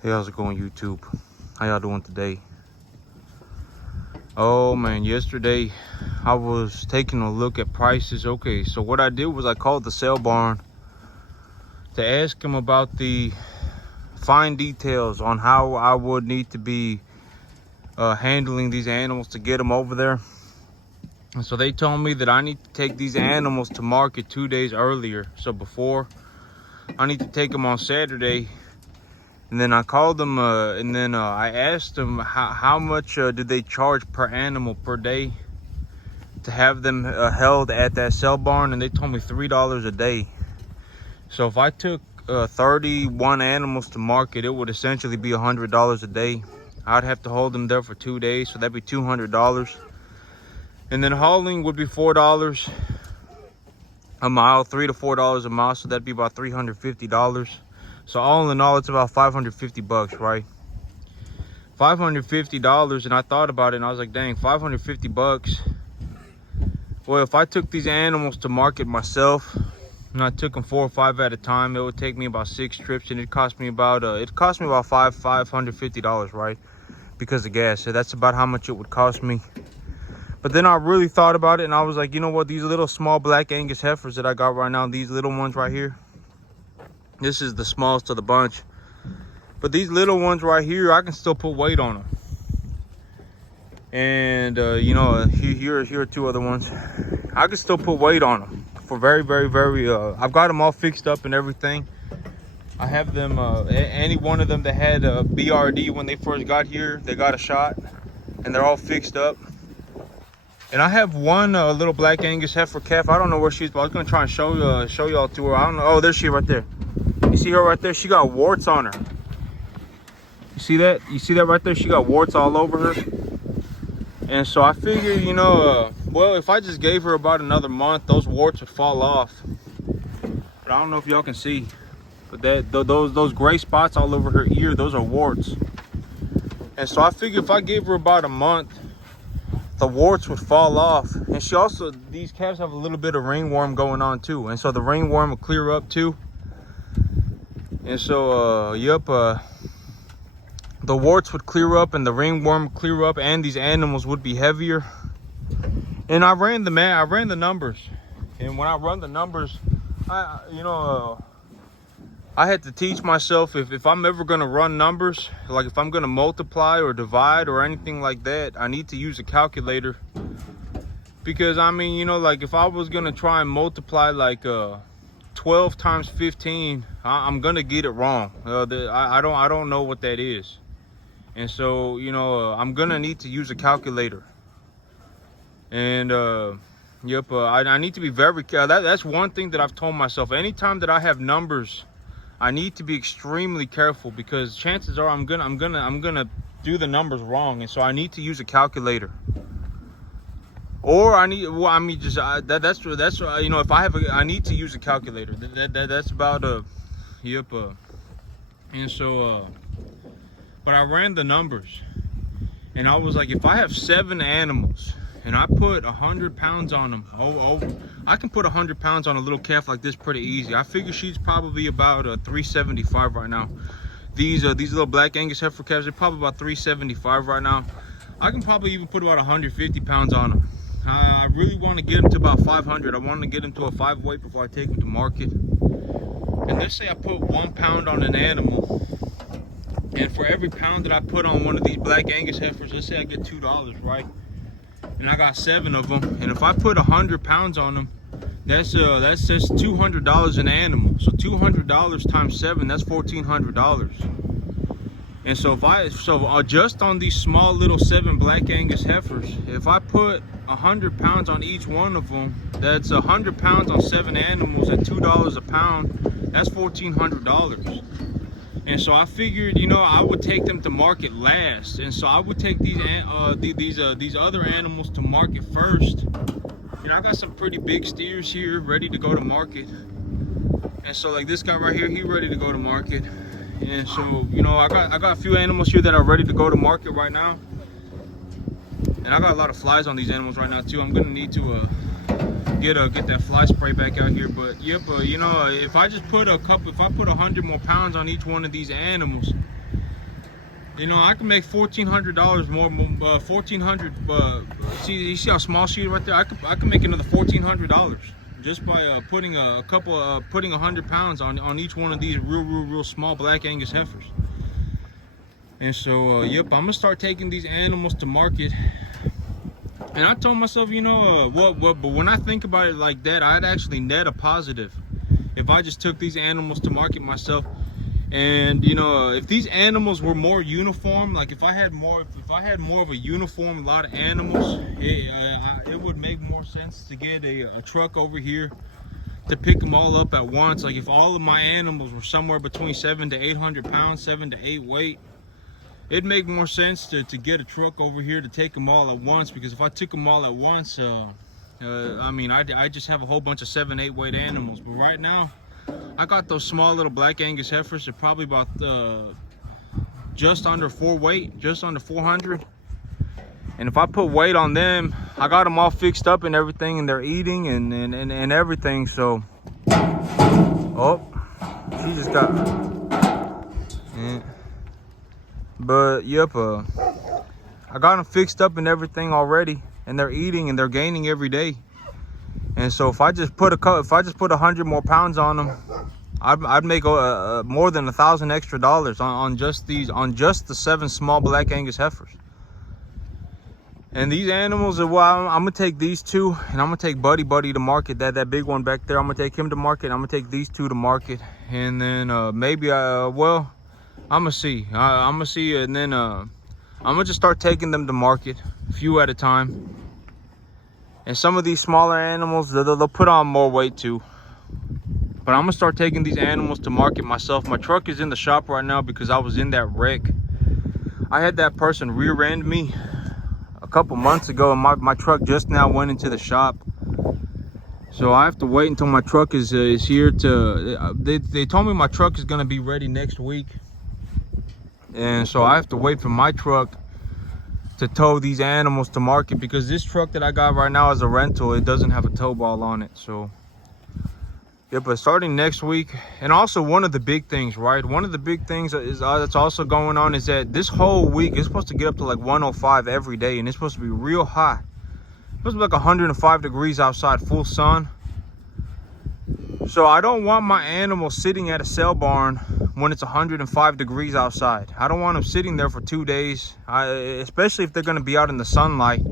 Hey, how's it going, YouTube? How y'all doing today? Oh man, yesterday I was taking a look at prices. Okay, so what I did was I called the sale barn to ask him about the fine details on how I would need to be handling these animals to get them over there. And so they told me that I need to take these animals to market 2 days earlier. So before, I need to take them on Saturday. And then I called them and then I asked them how much did they charge per animal per day to have them held at that sale barn, and they told me $3 a day. So if I took 31 animals to market, it would essentially be $100 a day. I'd have to hold them there for 2 days, so that'd be $200. And then hauling would be $4 a mile, $3 to $4 a mile, so that'd be about $350. So all in all, it's about 550 bucks, right? $550. And I thought about it and I was like, dang, 550 bucks. Well, if I took these animals to market myself and I took them 4 or 5 at a time, it would take me about 6 trips, and it cost me about $550, right? Because of gas. So that's about how much it would cost me. But then I really thought about it and I was like, you know what, these little small black Angus heifers that I got right now, these little ones right here, this is the smallest of the bunch. But these little ones right here, I can still put weight on them. And you know, here are 2 other ones. I can still put weight on them for very, I've got them all fixed up and everything. I have them, any one of them that had a BRD when they first got here, they got a shot and they're all fixed up. And I have one little black Angus heifer calf. I don't know where she's, but I was gonna try and show y'all to her. I don't know. Oh, there she is right there. You see her right there? She got warts on her. You see that? You see that right there? She got warts all over her. And so I figured, you know, well, if I just gave her about another month, those warts would fall off. But I don't know if y'all can see, but those gray spots all over her ear, those are warts. And so I figured if I gave her about a month, the warts would fall off. And she also, these calves have a little bit of ringworm going on too, and so the ringworm will clear up too. And so the warts would clear up and the ringworm would clear up, and these animals would be heavier. And I ran the numbers, and when I run the numbers, I had to teach myself, if I'm ever going to run numbers, like if I'm going to multiply or divide or anything like that, I need to use a calculator. Because I mean, you know, like if I was going to try and multiply like 12 times 15, I'm going to get it wrong. I don't know what that is. And so, you know, I'm going to need to use a calculator. And I need to be very careful. That's one thing that I've told myself. Anytime that I have numbers, I need to be extremely careful, because chances are I'm gonna do the numbers wrong, and so I need to use a calculator. Or I need, well, I mean, just that's you know, if I have I need to use a calculator. That's about and so but I ran the numbers, and I was like, if I have 7 animals and I put 100 pounds on them, I can put 100 pounds on a little calf like this pretty easy. I figure she's probably about 375 right now. These little black Angus heifer calves, they're probably about 375 right now. I can probably even put about 150 pounds on them. I really want to get them to about 500. I want to get them to a 5 weight before I take them to market. And let's say I put 1 pound on an animal, and for every pound that I put on one of these black Angus heifers, let's say I get $2, right? And I got 7 of them, and if I put 100 pounds on them, that's just $200 an animal. So $200 times 7, that's $1,400. And so just on these small little 7 black Angus heifers, if I put 100 pounds on each one of them, that's 100 pounds on 7 animals at $2 a pound. That's $1,400. And so I figured, you know, I would take them to market last, and so I would take these other animals to market first. You know, I got some pretty big steers here ready to go to market, and so like this guy right here, he ready to go to market. And so, you know, I got a few animals here that are ready to go to market right now, and I got a lot of flies on these animals right now too. I'm gonna need to get that fly spray back out here. But you know, if I just put if I put 100 more pounds on each one of these animals, You know, I can make $1,400 more. $1,400. See, you see how small she is right there? I could make another $1,400 just by putting putting 100 pounds on each one of these real small black Angus heifers. And so, yep, I'm gonna start taking these animals to market. And I told myself, you know, but when I think about it like that, I'd actually net a positive if I just took these animals to market myself. And you know, if these animals were more uniform, like if I had more of a uniform lot of animals, it would make more sense to get a truck over here to pick them all up at once. Like if all of my animals were somewhere between 700 to 800 pounds, 7 to 8 weight, it'd make more sense to get a truck over here to take them all at once. Because if I took them all at once, I mean, I just have a whole bunch of 7, 8 weight animals. But right now, I got those small little black Angus heifers. They're probably about just under 4 weight, just under 400. And if I put weight on them, I got them all fixed up and everything, and they're eating and everything. So, oh, she just got. Yeah. But yep, I got them fixed up and everything already, and they're eating and they're gaining every day. And so if I just put 100 more pounds on them, I'd make more than $1,000 extra on just the 7 small black Angus heifers. And these animals, well, I'm gonna take these 2, and I'm gonna take Buddy to market. That big one back there, I'm gonna take him to market. I'm gonna take these 2 to market, and then maybe well, I'm gonna see. I'm gonna see, and then I'm gonna just start taking them to market, a few at a time. And some of these smaller animals, they'll put on more weight too. But I'm gonna start taking these animals to market myself. My truck is in the shop right now because I was in that wreck. I had that person rear-end me a couple months ago, and my truck just now went into the shop. So I have to wait until my truck is here to, they told me my truck is gonna be ready next week. And so I have to wait for my truck to tow these animals to market, because this truck that I got right now is a rental. It doesn't have a tow ball on it. So yeah, but starting next week, and also one of the big things, right? One of the big things is that's also going on is that this whole week it's supposed to get up to like 105 every day, and it's supposed to be real hot. It's supposed to be like 105 degrees outside, full sun. So I don't want my animals sitting at a sale barn when it's 105 degrees outside. I don't want them sitting there for 2 days, especially if they're going to be out in the sunlight.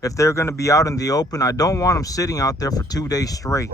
If they're going to be out in the open, I don't want them sitting out there for 2 days straight,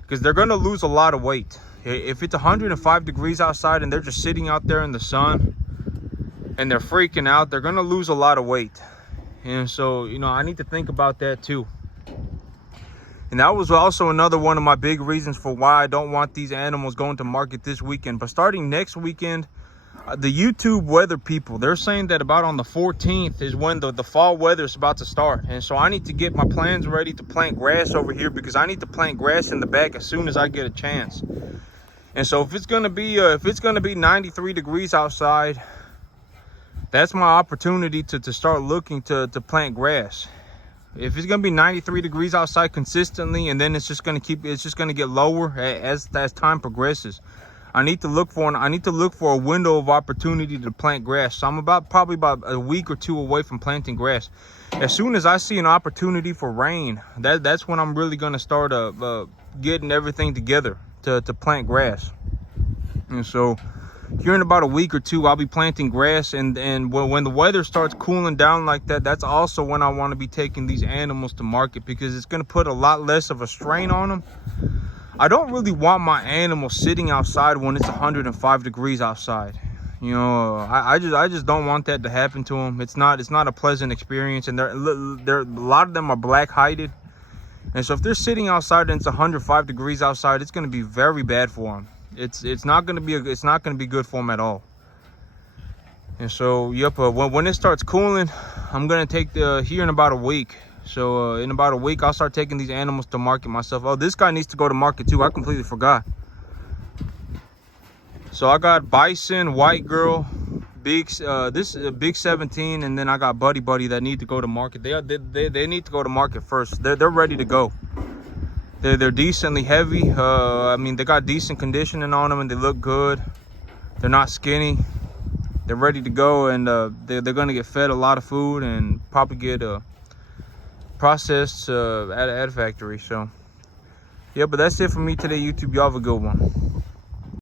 because they're going to lose a lot of weight. If it's 105 degrees outside and they're just sitting out there in the sun and they're freaking out, they're going to lose a lot of weight. And so, you know, I need to think about that too. And that was also another one of my big reasons for why I don't want these animals going to market this weekend. But starting next weekend, the YouTube weather people, they're saying that about on the 14th is when the fall weather is about to start. And so I need to get my plans ready to plant grass over here, because I need to plant grass in the back as soon as I get a chance. And so if it's gonna be 93 degrees outside, that's my opportunity to start looking to plant grass. If it's gonna be 93 degrees outside consistently, and then it's just gonna get lower as time progresses, I need to look for a window of opportunity to plant grass. So I'm probably about a week or 2 away from planting grass. As soon as I see an opportunity for rain, that's when I'm really gonna start getting everything together to plant grass. And so here in about a week or 2, I'll be planting grass, and when the weather starts cooling down like that, that's also when I want to be taking these animals to market, because it's going to put a lot less of a strain on them. I don't really want my animals sitting outside when it's 105 degrees outside. You know, I just don't want that to happen to them. It's not a pleasant experience, and a lot of them are black-hided. And so if they're sitting outside and it's 105 degrees outside, it's going to be very bad for them. It's not going to be good for them at all. And so yep, when it starts cooling, I'm going to take here in about a week. So in about a week, I'll start taking these animals to market myself. Oh, this guy needs to go to market too. I completely forgot. So I got Bison, White Girl, Big 17, and then I got Buddy that need to go to market. They need to go to market first. They're ready to go. They're decently heavy. I mean, they got decent conditioning on them, and they look good. They're not skinny. they're ready to go, and they're gonna get fed a lot of food and probably get processed at a factory. So yeah, but that's it for me today, YouTube. Y'all have a good one.